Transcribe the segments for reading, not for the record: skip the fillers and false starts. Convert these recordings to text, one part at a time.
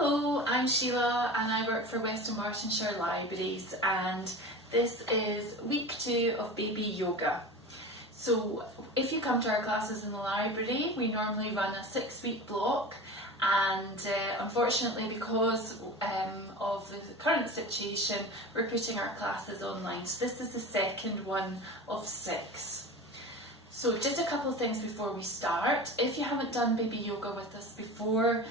Hello, I'm Sheila and I work for Western Bartonshire Libraries, and this is week 2 of baby yoga. So if you come to our classes in the library, we normally run a 6-week block, and unfortunately because of the current situation, we're putting our classes online. So this is the second one of 6. So just a couple of things before we start. If you haven't done baby yoga with us before,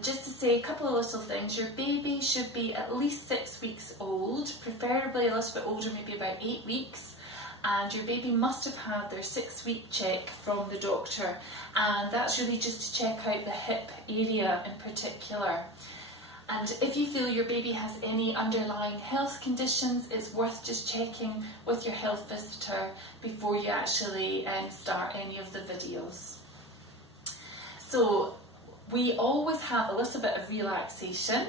just to say a couple of little things. Your baby should be at least 6 weeks old, preferably a little bit older, maybe about 8 weeks. And your baby must have had their 6-week check from the doctor. And that's really just to check out the hip area in particular. And if you feel your baby has any underlying health conditions, it's worth just checking with your health visitor before you actually start any of the videos. So we always have a little bit of relaxation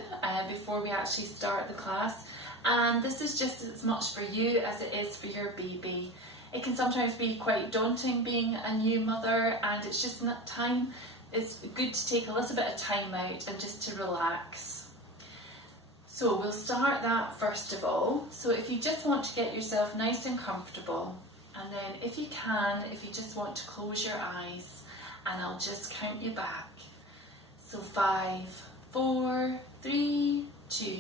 before we actually start the class, and this is just as much for you as it is for your baby. It can sometimes be quite daunting being a new mother, and it's just in that time it's good to take a little bit of time out and just to relax. So we'll start that first of all. So if you just want to get yourself nice and comfortable, and then if you just want to close your eyes, and I'll just count you back. So 5, 4, 3, 2,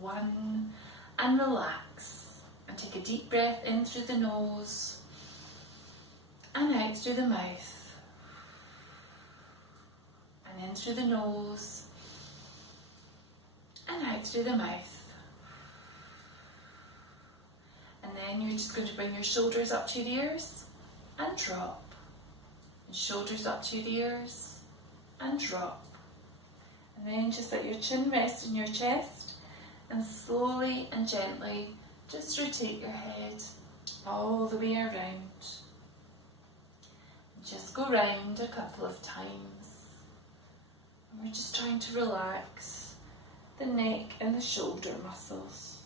1, and relax. And take a deep breath in through the nose and out through the mouth. And in through the nose and out through the mouth. And then you're just going to bring your shoulders up to your ears and drop. And shoulders up to your ears and drop. And then just let your chin rest in your chest, and slowly and gently just rotate your head all the way around. Just go round a couple of times. And we're just trying to relax the neck and the shoulder muscles.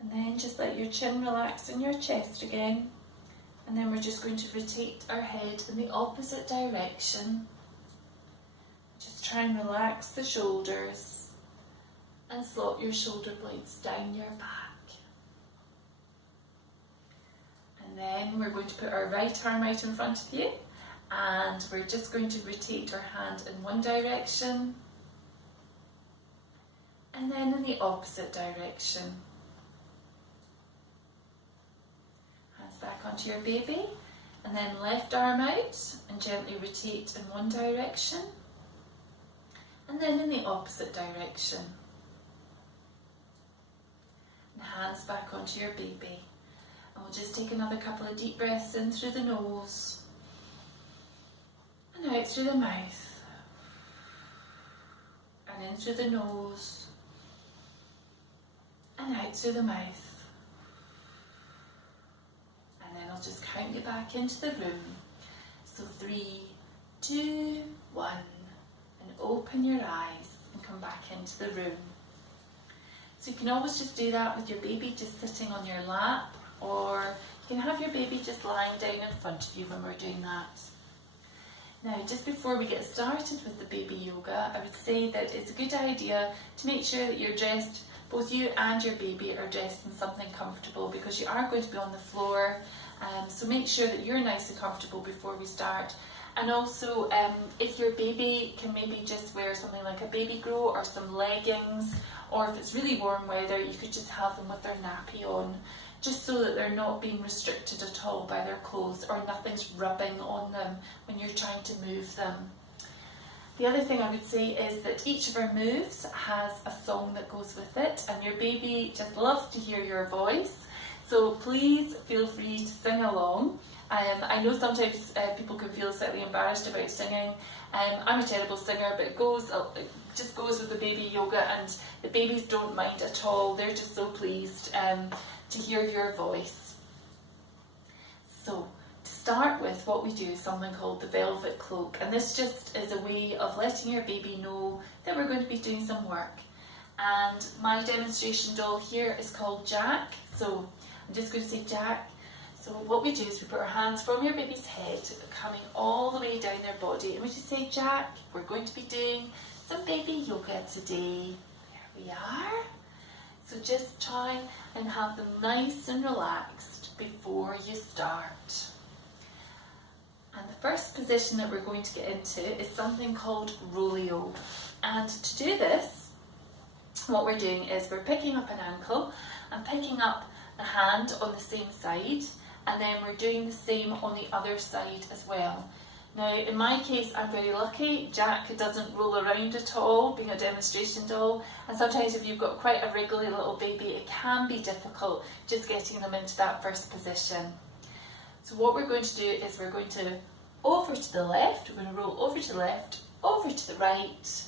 And then just let your chin relax in your chest again. And then we're just going to rotate our head in the opposite direction. Just try and relax the shoulders and slot your shoulder blades down your back. And then we're going to put our right arm out in front of you, and we're just going to rotate our hand in one direction and then in the opposite direction. Hands back onto your baby, and then left arm out and gently rotate in one direction and then in the opposite direction. And hands back onto your baby. And we'll just take another couple of deep breaths in through the nose and out through the mouth. And in through the nose and out through the mouth. And then I'll just count you back into the room. So 3, 2, 1. And open your eyes and come back into the room. So you can always just do that with your baby just sitting on your lap, or you can have your baby just lying down in front of you when we're doing that. Now, just before we get started with the baby yoga, I would say that it's a good idea to make sure that you're dressed, both you and your baby are dressed in something comfortable, because you are going to be on the floor. So make sure that you're nice and comfortable before we start. And also, if your baby can maybe just wear something like a baby grow or some leggings, or if it's really warm weather, you could just have them with their nappy on, just so that they're not being restricted at all by their clothes, or nothing's rubbing on them when you're trying to move them. The other thing I would say is that each of our moves has a song that goes with it, and your baby just loves to hear your voice, so please feel free to sing along. I know sometimes people can feel slightly embarrassed about singing. I'm a terrible singer, but it just goes with the baby yoga, and the babies don't mind at all. They're just so pleased to hear your voice. So to start with, what we do is something called the velvet cloak, and this just is a way of letting your baby know that we're going to be doing some work. And my demonstration doll here is called Jack, so I'm just going to say Jack. So what we do is we put our hands from your baby's head, coming all the way down their body, and we just say, Jack, we're going to be doing some baby yoga today. There we are. So just try and have them nice and relaxed before you start. And the first position that we're going to get into is something called Roli. And to do this, what we're doing is we're picking up an ankle and picking up the hand on the same side, and then we're doing the same on the other side as well. Now, in my case, I'm very lucky. Jack doesn't roll around at all, being a demonstration doll. And sometimes if you've got quite a wriggly little baby, it can be difficult just getting them into that first position. So what we're going to do is we're going to over to the left, we're going to roll over to the left, over to the right,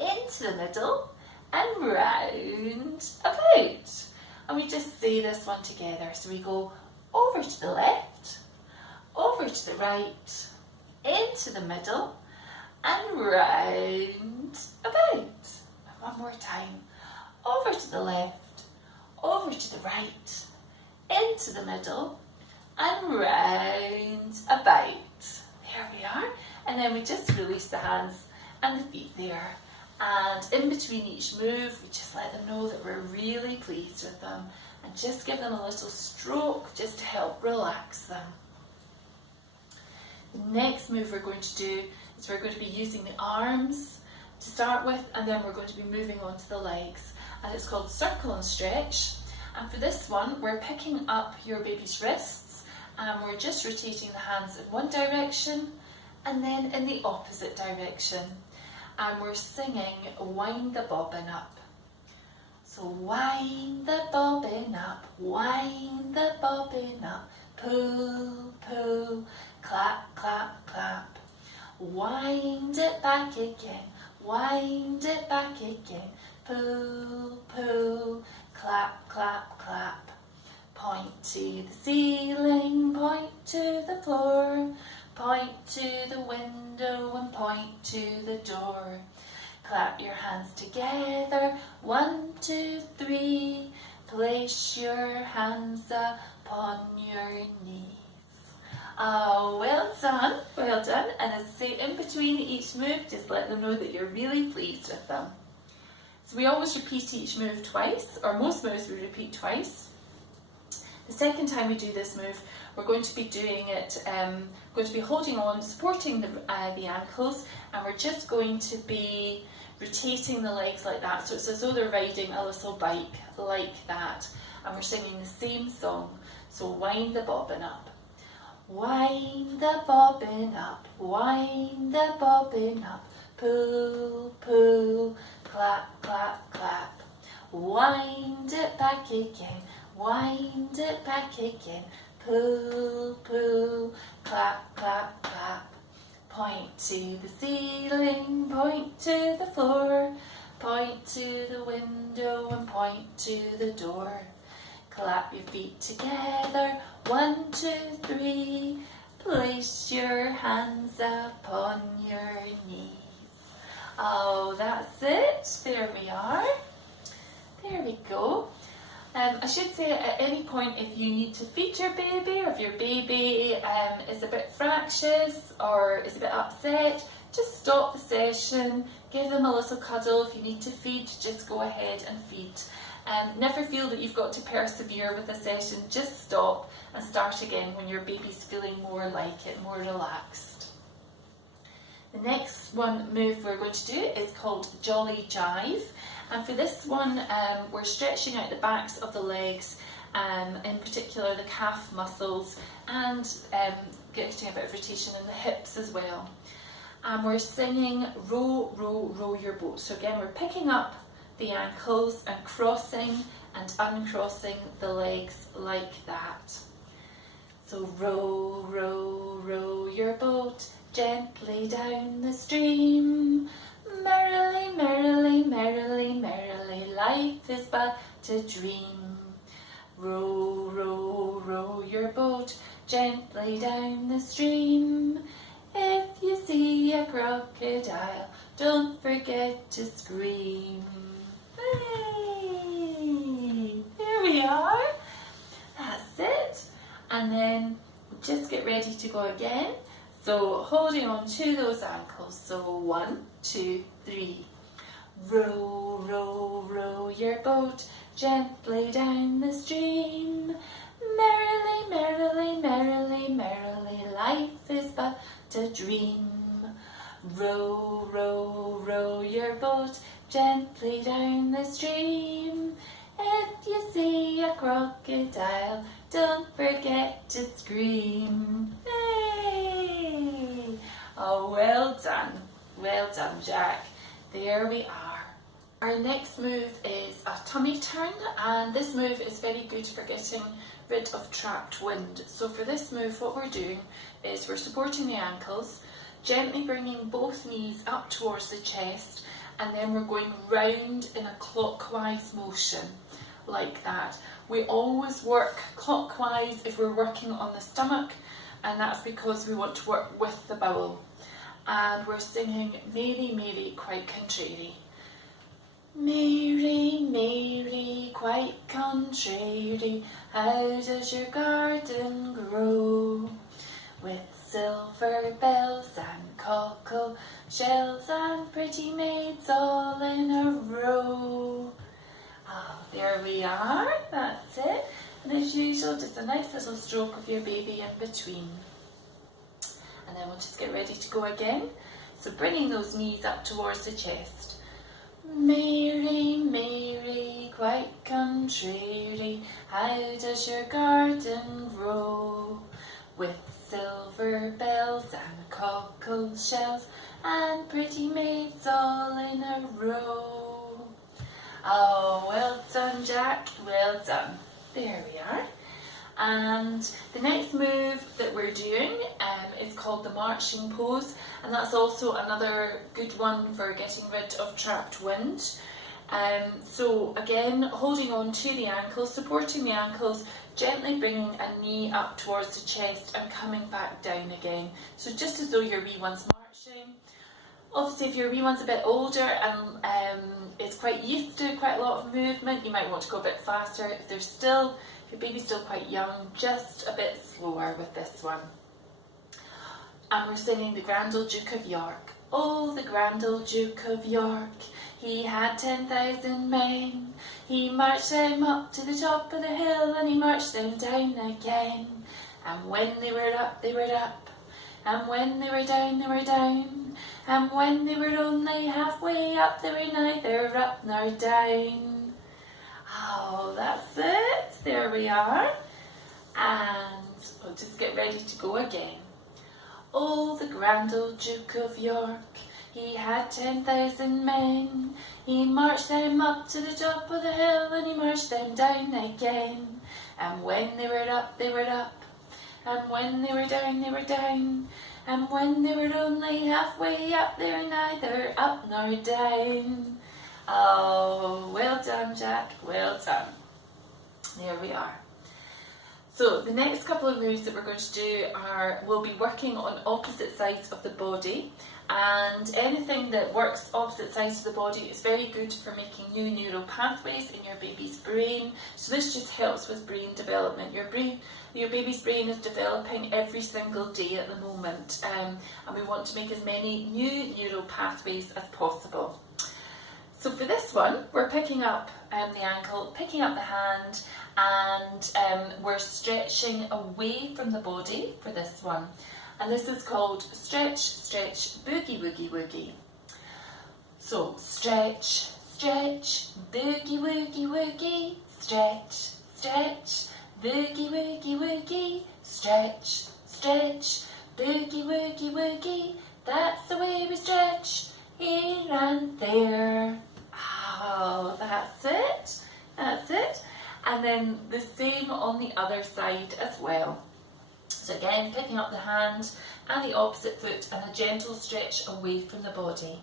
into the middle, and round about. And we just say this one together. So we go over to the left, over to the right, into the middle, and round about. One more time. Over to the left, over to the right, into the middle, and round about. There we are. And then we just release the hands and the feet there. And in between each move, we just let them know that we're really pleased with them, and just give them a little stroke just to help relax them. The next move we're going to do is we're going to be using the arms to start with, and then we're going to be moving on to the legs. And it's called circle and stretch. And for this one, we're picking up your baby's wrists, and we're just rotating the hands in one direction and then in the opposite direction. And we're singing Wind the Bobbin Up. So wind the bobbin up, wind the bobbin up, pull, pull, clap, clap, clap. Wind it back again, wind it back again, pull, pull, clap, clap, clap. Point to the ceiling, point to the floor, point to the window and point to the door. Clap your hands together, 1, 2, 3. Place your hands upon your knees. Oh, well done, well done. And as I say, in between each move, just let them know that you're really pleased with them. So we always repeat each move twice, or most moves we repeat twice. The second time we do this move, we're going to be doing it, going to be holding on, supporting the ankles, and we're just going to be rotating the legs like that. So it's as though they're riding a little bike like that. And we're singing the same song. So wind the bobbin up. Wind the bobbin up, wind the bobbin up, pull, pull, clap, clap, clap. Wind it back again, wind it back again, pull, pull, clap, clap, clap. Point to the ceiling, point to the floor, point to the window and point to the door. Clap your feet together, 1, 2, 3. Place your hands upon your knees. Oh, that's it. There we are. There we go. I should say at any point, if you need to feed your baby, or if your baby is a bit fractious or is a bit upset, just stop the session, give them a little cuddle. If you need to feed, just go ahead and feed. Never feel that you've got to persevere with a session, just stop and start again when your baby's feeling more like it, more relaxed. The next move we're going to do is called Jolly Jive. And for this one, we're stretching out the backs of the legs, in particular the calf muscles, and getting a bit of rotation in the hips as well. And we're singing Row, Row, Row Your Boat. So again, we're picking up the ankles and crossing and uncrossing the legs like that. So row, row, row your boat gently down the stream. Merrily, merrily, merrily, merrily, life is but a dream. Row, row, row your boat gently down the stream. If you see a crocodile, don't forget to scream. Hey, here we are. That's it. And then we'll just get ready to go again. So holding on to those ankles. So 1, 2, 3. Row, row, row your boat gently down the stream. Merrily, merrily, merrily, merrily, life is but a dream. Row, row, row your boat gently down the stream. If you see a crocodile, don't forget to scream. Hey! Oh, well done, Jack. There we are. Our next move is a tummy turn, and this move is very good for getting rid of trapped wind. So for this move, what we're doing is we're supporting the ankles, gently bringing both knees up towards the chest, and then we're going round in a clockwise motion, like that. We always work clockwise if we're working on the stomach, and that's because we want to work with the bowel. And we're singing Mary, Mary, quite contrary. Mary, Mary, quite contrary, how does your garden grow? With silver bells and cockle shells and pretty maids all in a row. Oh, there we are, that's it. And as usual, just a nice little stroke of your baby in between. And then we'll just get ready to go again. So bringing those knees up towards the chest. Mary, Mary, quite contrary, how does your garden grow? With silver bells and cockle shells and pretty maids all in a row. Oh, well done, Jack, well done. There we are. And the next move that we're doing is called the marching pose, and that's also another good one for getting rid of trapped wind. So again, holding on to the ankles, supporting the ankles, gently bringing a knee up towards the chest and coming back down again. So just as though your wee one's marching. Obviously, if your wee one's a bit older and is quite used to quite a lot of movement, you might want to go a bit faster. If your baby's still quite young, just a bit slower with this one. And we're singing the Grand Old Duke of York. Oh, the Grand Old Duke of York, he had 10,000 men. He marched them up to the top of the hill and he marched them down again. And when they were up, they were up. And when they were down, they were down. And when they were only halfway up, they were neither up nor down. Oh, that's it. There we are. And we'll just get ready to go again. Oh, the Grand Old Duke of York, he had 10,000 men. He marched them up to the top of the hill and he marched them down again. And when they were up, they were up. And when they were down, they were down. And when they were only halfway up, they were neither up nor down. Oh, well done, Jack, well done. There we are. So the next couple of moves that we're going to do we'll be working on opposite sides of the body, and anything that works opposite sides of the body is very good for making new neural pathways in your baby's brain. So this just helps with brain development. Your baby's brain is developing every single day at the moment, and we want to make as many new neural pathways as possible. So for this one, we're picking up the ankle, picking up the hand, and we're stretching away from the body for this one. And this is called stretch, stretch, boogie, woogie, woogie. So stretch, stretch, boogie, woogie, woogie, stretch, stretch, boogie, woogie, woogie, stretch, stretch, boogie, woogie, woogie. That's the way we stretch, here and there. Oh, that's it, that's it. And then the same on the other side as well. So again, picking up the hand and the opposite foot and a gentle stretch away from the body.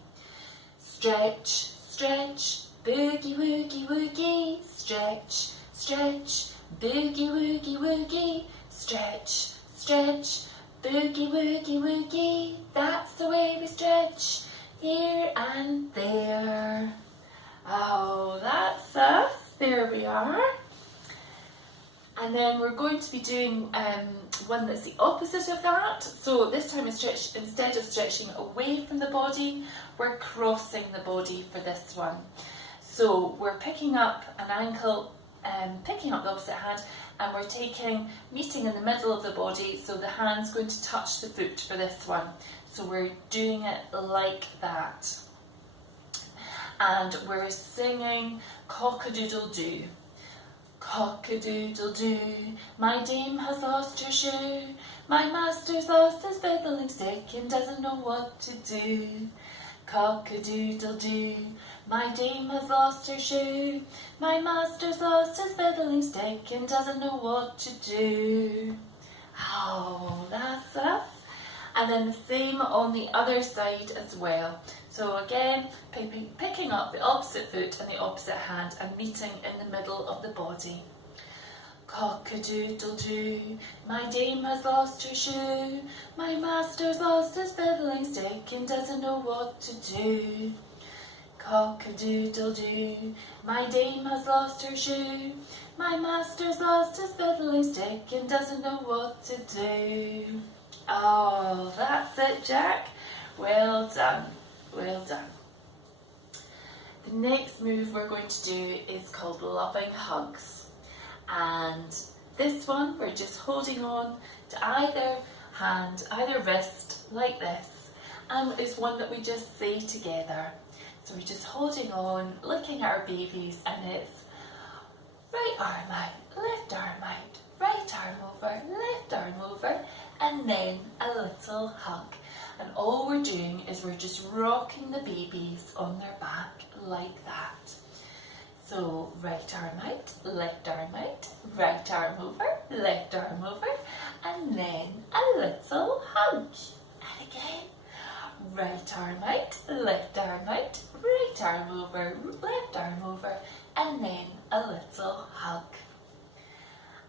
Stretch, stretch, boogie, woogie, woogie, stretch, stretch, boogie, woogie, woogie, stretch, stretch, boogie, woogie, woogie. That's the way we stretch, here and there. Oh, that's us. There we are. And then we're going to be doing one that's the opposite of that. So this time instead of stretching away from the body, we're crossing the body for this one. So we're picking up an ankle, picking up the opposite hand, and we're meeting in the middle of the body, so the hand's going to touch the foot for this one. So we're doing it like that. And we're singing cock-a-doodle-doo. Cock-a-doodle-doo, my dame has lost her shoe. My master's lost his fiddling stick and doesn't know what to do. Cock-a-doodle-doo, my dame has lost her shoe. My master's lost his fiddling stick and doesn't know what to do. Oh, that's us. And then the same on the other side as well. So again, picking up the opposite foot and the opposite hand and meeting in the middle of the body. Cock-a-doodle-doo, my dame has lost her shoe. My master's lost his fiddling stick and doesn't know what to do. Cock-a-doodle-doo, my dame has lost her shoe. My master's lost his fiddling stick and doesn't know what to do. Oh, that's it, Jack. Well done. Well done. The next move we're going to do is called loving hugs. And this one, we're just holding on to either hand, either wrist, like this. And it's one that we just say together. So we're just holding on, looking at our babies, and it's right arm out, left arm out, right arm over, left arm over, and then a little hug. And all we're doing is we're just rocking the babies on their back like that. So right arm out, left arm out, right arm over, left arm over, and then a little hug. And again, right arm out, left arm out, right arm over, left arm over, and then a little hug.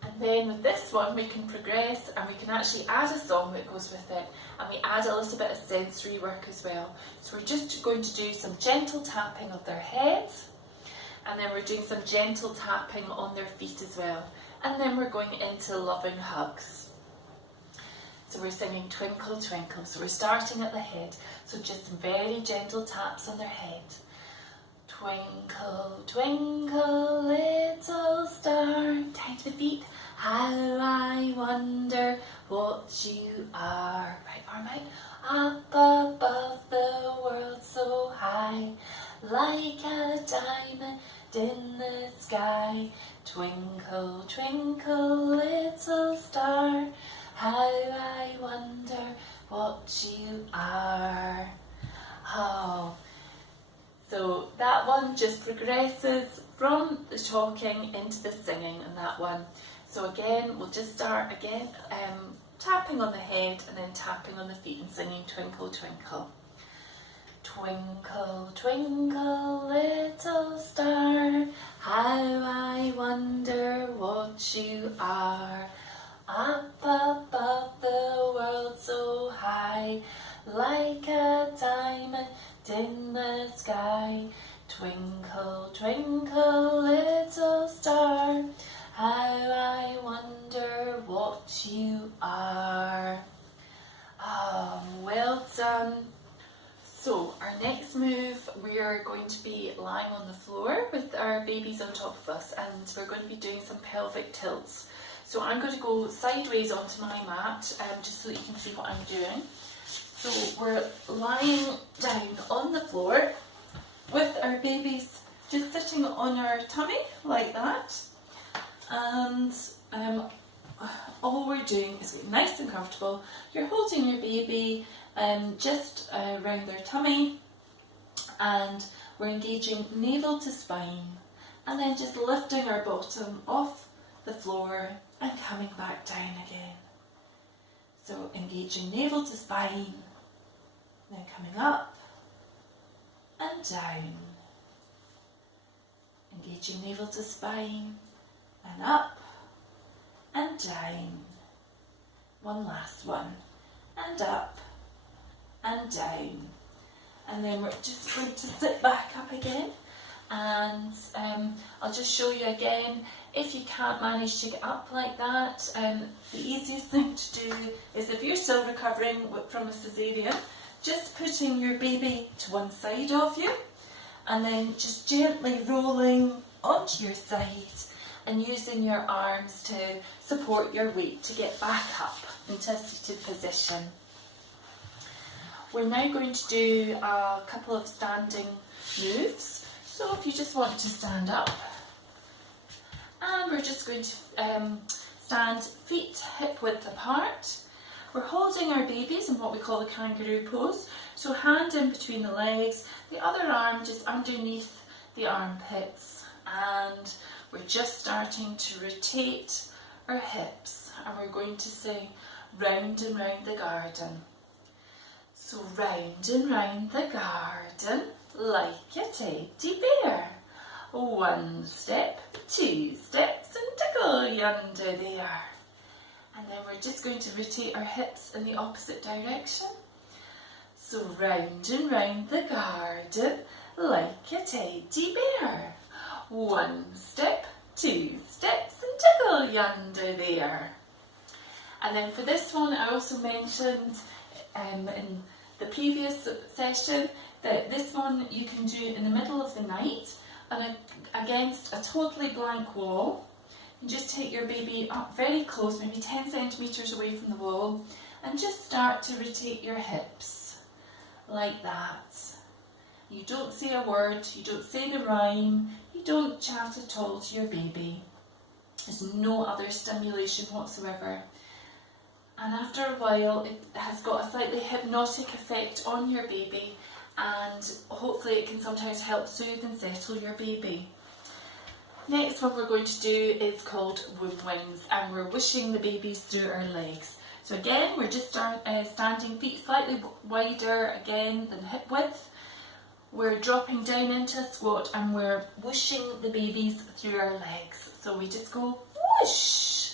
And then with this one we can progress and we can actually add a song that goes with it, and we add a little bit of sensory work as well. So we're just going to do some gentle tapping of their heads, and then we're doing some gentle tapping on their feet as well, and then we're going into loving hugs. So we're singing Twinkle Twinkle, so we're starting at the head, so just some very gentle taps on their head. Twinkle, twinkle, little star, down to the feet, how I wonder what you are. Right arm out, up above the world so high, like a diamond in the sky. Twinkle, twinkle, little star, how I wonder what you are. Oh. So that one just progresses from the talking into the singing in that one. So again, we'll just start again, tapping on the head and then tapping on the feet and singing Twinkle Twinkle. Twinkle, twinkle, little star, how I wonder what you are. Up above the world so high, like a diamond in the sky. Twinkle, twinkle, little star, how I wonder what you are. Well done. So our next move, we are going to be lying on the floor with our babies on top of us, and we're going to be doing some pelvic tilts. So I'm going to go sideways onto my mat, just so that you can see what I'm doing. So we're lying down on the floor with our babies just sitting on our tummy like that, and all we're doing is getting nice and comfortable. You're holding your baby just around their tummy, and we're engaging navel to spine, and then just lifting our bottom off the floor and coming back down again. So engaging navel to spine, then coming up and down. Engaging navel to spine and up and down. One last one, and up and down. And then we're just going to sit back up again, and I'll just show you again If you can't manage to get up like that, the easiest thing to do is, if you're still recovering from a cesarean, just putting your baby to one side of you and then just gently rolling onto your side and using your arms to support your weight to get back up into a seated position. We're now going to do a couple of standing moves. So if you just want to stand up, and we're just going to stand feet hip width apart. We're holding our babies in what we call the kangaroo pose. So hand in between the legs, the other arm just underneath the armpits, and we're just starting to rotate our hips, and we're going to say round and round the garden. So round and round the garden like a teddy bear. One step, two steps, and tickle yonder there. And then we're just going to rotate our hips in the opposite direction. So round and round the garden like a teddy bear. One step, two steps, and tickle yonder there. And then for this one, I also mentioned in the previous session that this one you can do in the middle of the night and against a totally blank wall. You just take your baby up very close, maybe 10 centimetres away from the wall, and just start to rotate your hips like that. You don't say a word, you don't say the rhyme, you don't chat at all to your baby. There's no other stimulation whatsoever. And after a while, it has got a slightly hypnotic effect on your baby, and hopefully it can sometimes help soothe and settle your baby. Next one we're going to do is called womb wings, and we're whooshing the babies through our legs. So again, we're just standing feet slightly wider again than hip width. We're dropping down into a squat and we're whooshing the babies through our legs. So we just go whoosh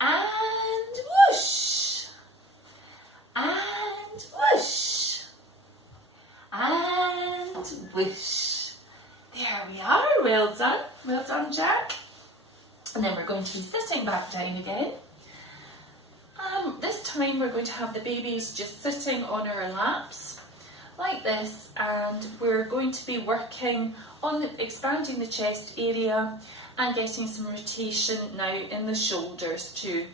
and whoosh and whoosh and whoosh. There we are, well done Jack. And then we're going to be sitting back down again. This time we're going to have the babies just sitting on our laps like this, and we're going to be working on expanding the chest area and getting some rotation now in the shoulders too.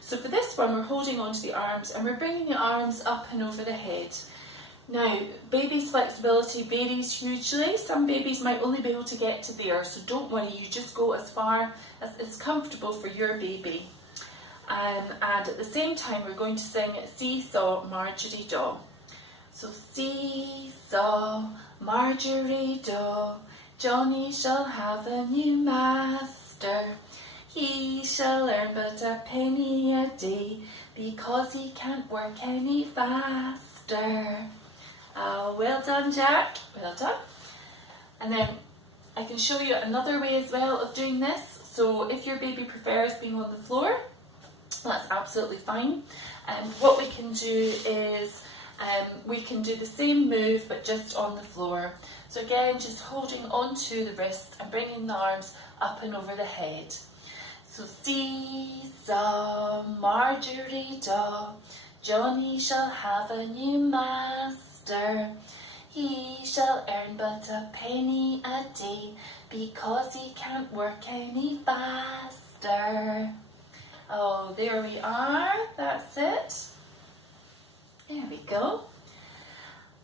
So for this one we're holding onto the arms and we're bringing the arms up and over the head. Now, baby's flexibility varies hugely. Some babies might only be able to get to there, so don't worry, you just go as far as is comfortable for your baby. And at the same time, we're going to sing Seesaw, Marjorie Daw. So seesaw, Marjorie Daw, Johnny shall have a new master. He shall earn but a penny a day, because he can't work any faster. Oh, well done, Jack. Well done. And then I can show you another way as well of doing this. So if your baby prefers being on the floor, that's absolutely fine. And what we can do is we can do the same move but just on the floor. So again, just holding onto the wrists and bringing the arms up and over the head. So seesaw, Marjorie Daw, Johnny shall have a new master. He shall earn but a penny a day, because he can't work any faster. Oh, there we are, that's it. There we go.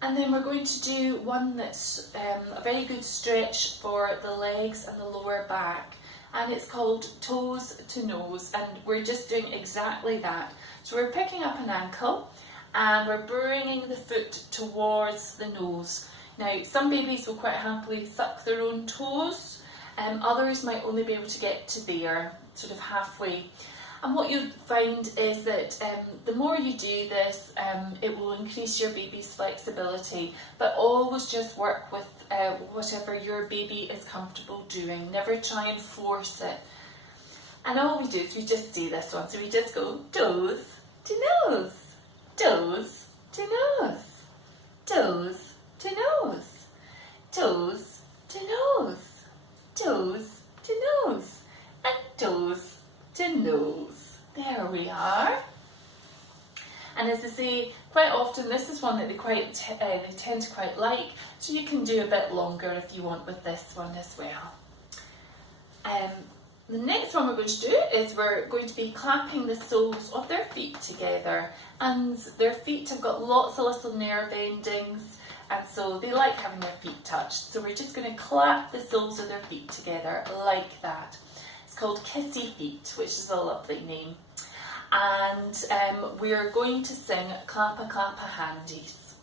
And then we're going to do one that's a very good stretch for the legs and the lower back. And it's called toes to nose, and we're just doing exactly that. So we're picking up an ankle and we're bringing the foot towards the nose. Now, some babies will quite happily suck their own toes, others might only be able to get to there, sort of halfway. And what you'll find is that the more you do this, it will increase your baby's flexibility, but always just work with whatever your baby is comfortable doing. Never try and force it. And all we do is we just do this one. So we just go toes to nose, toes to nose, toes to nose, toes to nose, toes to nose. quite often this is one that they tend to quite like, so you can do a bit longer if you want with this one as well. The next one we're going to do is we're going to be clapping the soles of their feet together, and their feet have got lots of little nerve endings, and so they like having their feet touched. So we're just going to clap the soles of their feet together like that. It's called Kissy Feet, which is a lovely name. And we're going to sing Clappa Clappa Handies.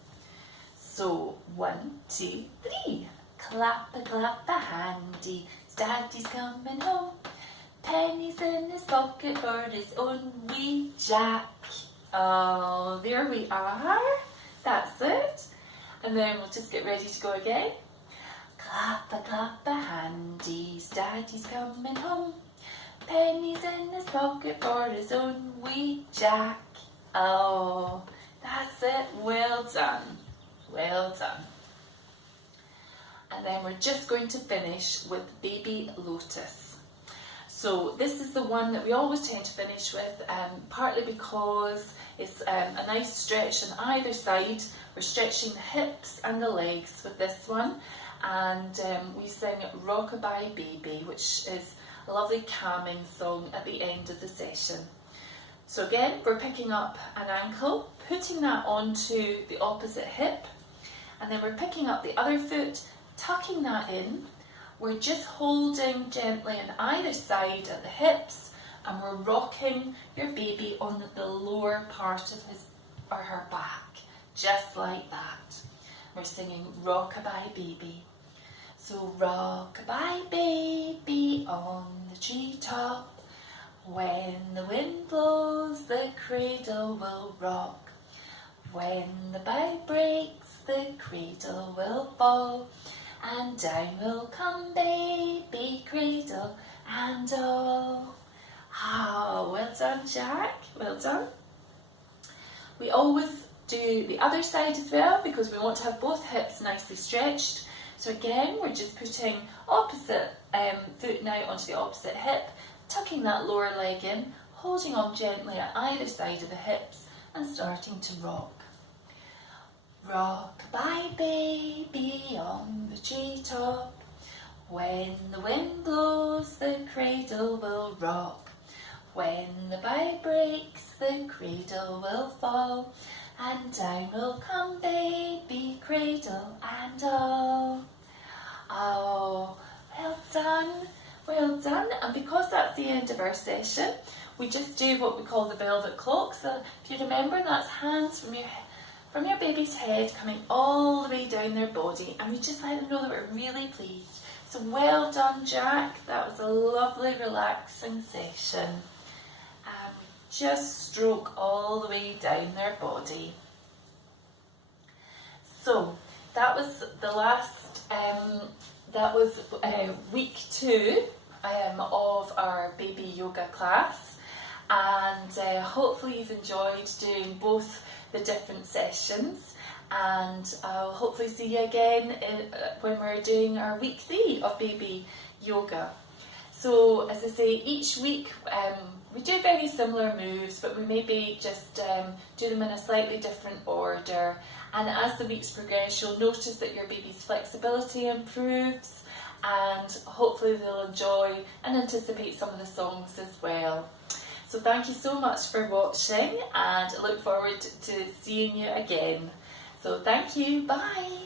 So 1, 2, 3. Clappa Clappa Handy, Daddy's coming home. Pennies in his pocket for his own wee Jack. Oh, there we are. That's it. And then we'll just get ready to go again. Clappa Clappa Handies, Daddy's coming home. Pennies in his pocket for his own wee Jack. Oh, that's it. Well done. Well done. And then we're just going to finish with Baby Lotus. So this is the one that we always tend to finish with, partly because it's a nice stretch on either side. We're stretching the hips and the legs with this one, and we sing Rockabye Baby, which is a lovely calming song at the end of the session. So again, we're picking up an ankle, putting that onto the opposite hip, and then we're picking up the other foot, tucking that in. We're just holding gently on either side at the hips, and we're rocking your baby on the lower part of his or her back, just like that. We're singing Rockabye Baby. So rockabye baby on the treetop, when the wind blows the cradle will rock, when the bough breaks the cradle will fall, and down will come baby cradle and all. Ah, well done, Jack, well done. We always do the other side as well because we want to have both hips nicely stretched. So again, we're just putting opposite foot now onto the opposite hip, tucking that lower leg in, holding on gently at either side of the hips and starting to rock. Rockabye baby on the treetop, when the wind blows the cradle will rock, when the bough breaks the cradle will fall, and down will come baby cradle and all. Oh, well done, well done. And because that's the end of our session, we just do what we call the velvet cloak. So if you remember, that's hands from your baby's head coming all the way down their body, and we just let them know that we're really pleased. So well done, Jack. That was a lovely, relaxing session. Just stroke all the way down their body. So that was the last, that was week 2 of our baby yoga class, and hopefully you've enjoyed doing both the different sessions, and I'll hopefully see you again when we're doing our week 3 of baby yoga. So as I say, each week we do very similar moves, but we maybe just do them in a slightly different order, and as the weeks progress you'll notice that your baby's flexibility improves, and hopefully they'll enjoy and anticipate some of the songs as well. So thank you so much for watching, and I look forward to seeing you again. So thank you, bye!